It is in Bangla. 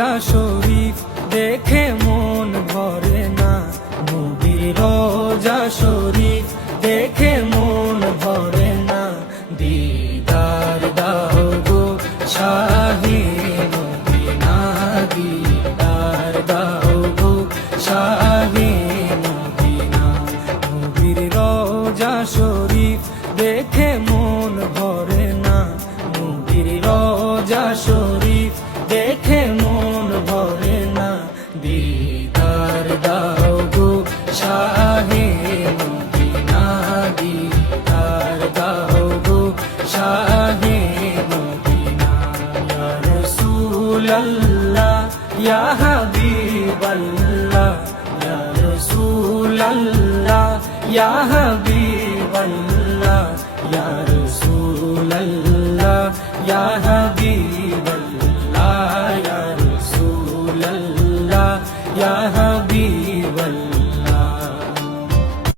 রোজা শরীফ দেখে মন ভরে না, নবীর রোজা শরীফ দেখে মন ভরে না। দিদার দাও গো শাহে মদিনা, দিদার দাও গো শাহে মদিনা। নবীর রোজা শরীফ দেখে মন ভরে না, নবীর রোজা শরীফ দেখে মন ভরে না। দিদার দাও গো শাহে মদিনা, দিদার দাও গো শাহে মদিনা। ইয়া রাসূলাল্লাহ ইয়া হাবিবাল্লাহ, ইয়া রাসূলাল্লাহ ইয়া হাবিবাল্লাহ।